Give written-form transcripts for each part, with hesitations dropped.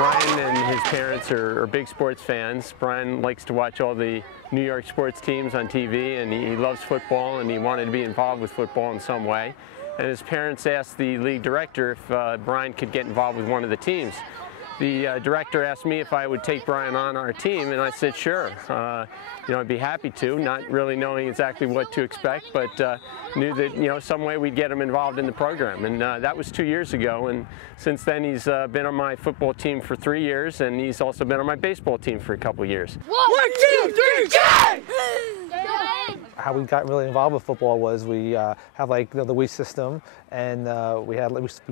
Bryan and his parents are big sports fans. Bryan likes to watch all the New York sports teams on TV, and he loves football, and he wanted to be involved with football in some way. And his parents asked the league director if Bryan could get involved with one of the teams. The director asked me if I would take Bryan on our team, and I said sure. You know, I'd be happy to, not really knowing exactly what to expect, but knew that, you know, some way we'd get him involved in the program. And that was 2 years ago, and since then he's been on my football team for 3 years, and he's also been on my baseball team for a couple years. 1, 2, 3, go! How we got really involved with football was we have like the Wii system, and we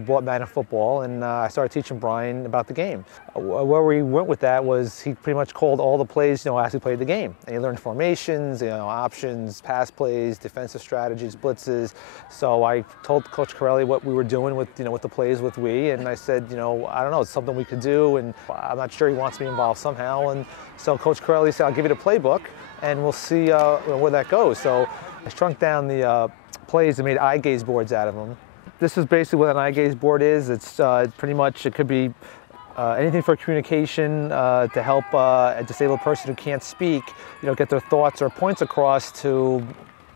bought Madden football, and I started teaching Bryan about the game. Where we went with that was he pretty much called all the plays, you know, as he played the game, and he learned formations, you know, options, pass plays, defensive strategies, blitzes. So I told Coach Corelli what we were doing with, you know, with the plays with Wii, and I said, you know, I don't know, it's something we could do, and I'm not sure he wants me involved somehow. And so Coach Corelli said, I'll give you the playbook, and we'll see where that goes. So I shrunk down the plays and made eye gaze boards out of them. This is basically what an eye gaze board is. It's pretty much, it could be anything for communication to help a disabled person who can't speak, you know, get their thoughts or points across to,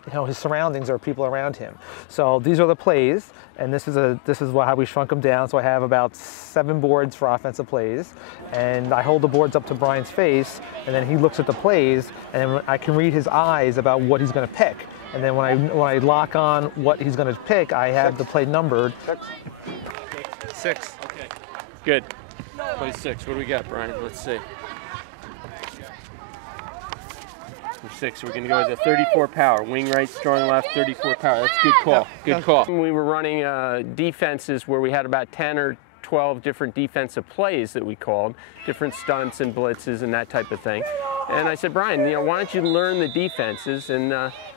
you know, his surroundings or people around him. So these are the plays, and this is how we shrunk them down. So I have about 7 boards for offensive plays, and I hold the boards up to Bryan's face, and then he looks at the plays, and then I can read his eyes about what he's going to pick. And then when I lock on what he's going to pick, I have the play numbered. 6. Okay. Good. Play 6. What do we got, Bryan? Let's see. 6. We're going to go with a 34 power. Wing right, strong left, 34 power. That's a good call. Good call. We were running defenses where we had about 10 or 12 different defensive plays that we called, different stunts and blitzes and that type of thing. And I said, Bryan, you know, why don't you learn the defenses, and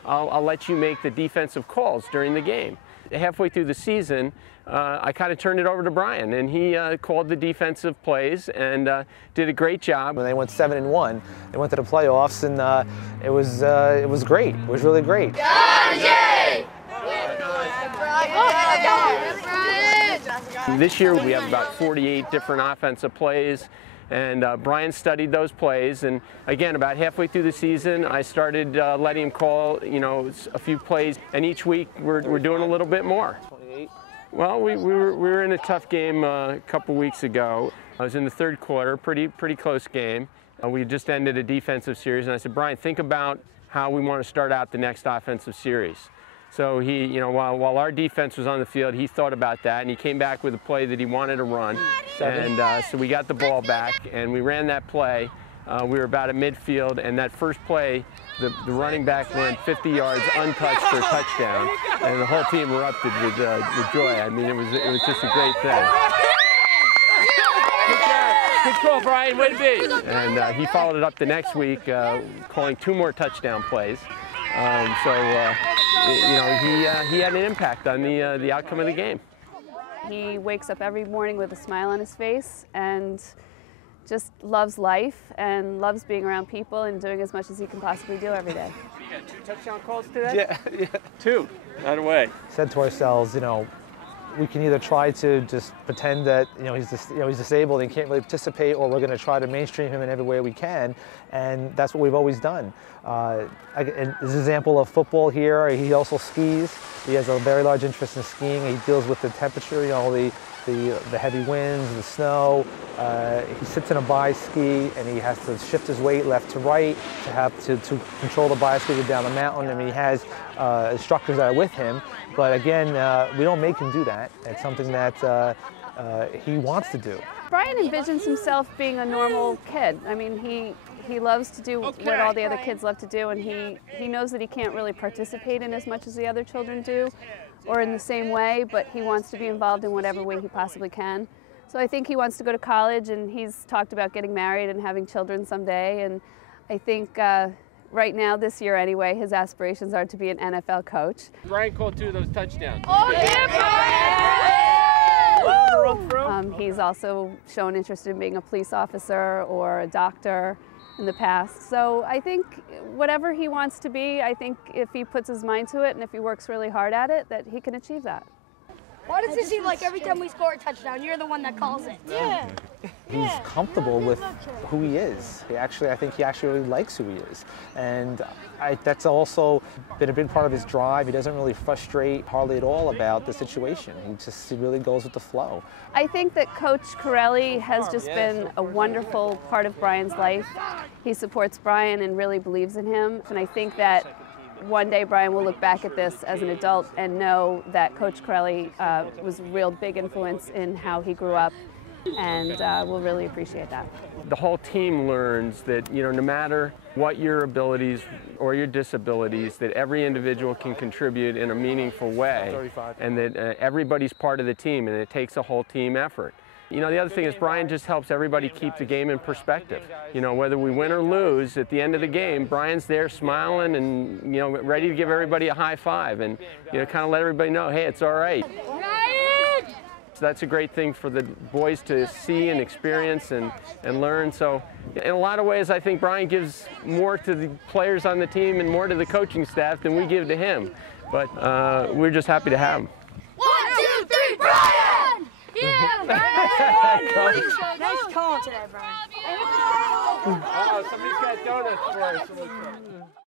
I'll let you make the defensive calls during the game. Halfway through the season, I kind of turned it over to Bryan, and he called the defensive plays and did a great job. When they went 7-1, they went to the playoffs, and it was great. It was really great. This year we have about 48 different offensive plays, and Bryan studied those plays, and again, about halfway through the season, I started letting him call, you know, a few plays, and each week we're doing a little bit more. 28. Well, we were in a tough game a couple weeks ago. I was in the third quarter, pretty close game. We just ended a defensive series, and I said, Bryan, think about how we want to start out the next offensive series. So he, you know, while our defense was on the field, he thought about that, and he came back with a play that he wanted to run. And so we got the ball back, and we ran that play. We were about at midfield, and that first play, the running back went 50 yards untouched for a touchdown, and the whole team erupted with joy. I mean, it was just a great thing. Good call, Bryan. Way to be. And he followed it up the next week, calling 2 more touchdown plays. You know, he had an impact on the outcome of the game. He wakes up every morning with a smile on his face and just loves life and loves being around people and doing as much as he can possibly do every day. You got 2 touchdown calls today? Yeah. 2. Right away. Said to ourselves, you know, we can either try to just pretend that, you know, he's disabled and can't really participate, or we're going to try to mainstream him in every way we can, and that's what we've always done. And this is an example of football here. He also skis. He has a very large interest in skiing. He deals with the temperature, you know, the heavy winds, the snow. He sits in a bi-ski, and he has to shift his weight left to right to control the bi-ski down the mountain. I mean, he has instructors that are with him, but again, we don't make him do that. It's something that he wants to do. Bryan envisions himself being a normal kid. I mean, he loves to do what all the other kids love to do, and he knows that he can't really participate in as much as the other children do, or in the same way, but he wants to be involved in whatever way he possibly can. So I think he wants to go to college, and he's talked about getting married and having children someday, and I think right now, this year anyway, his aspirations are to be an NFL coach. Bryan called 2 of those touchdowns. Oh, yeah, Bryan! He's also shown interest in being a police officer or a doctor in the past. So I think whatever he wants to be, I think if he puts his mind to it and if he works really hard at it, that he can achieve that. Why does it seem like every time we score a touchdown, you're the one that calls it? Yeah. He's comfortable with who he is. I think he actually really likes who he is. And that's also been a big part of his drive. He doesn't really frustrate hardly at all about the situation. He really goes with the flow. I think that Coach Corelli has just been a wonderful part of Bryan's life. He supports Bryan and really believes in him. And I think that one day Bryan will look back at this as an adult and know that Coach Corelli was a real big influence in how he grew up, and we'll really appreciate that. The whole team learns that, no matter what your abilities or your disabilities, that every individual can contribute in a meaningful way, and that everybody's part of the team, and it takes a whole team effort. The other thing is Bryan just helps everybody keep the game in perspective. Whether we win or lose, at the end of the game, Bryan's there smiling and, ready to give everybody a high five and, kind of let everybody know, hey, it's all right. So that's a great thing for the boys to see and experience and learn. So in a lot of ways, I think Bryan gives more to the players on the team and more to the coaching staff than we give to him. But we're just happy to have him. 1, 2, 3, Bryan! Yeah, Bryan! Nice call today, Bryan. Oh, somebody's got donuts for us.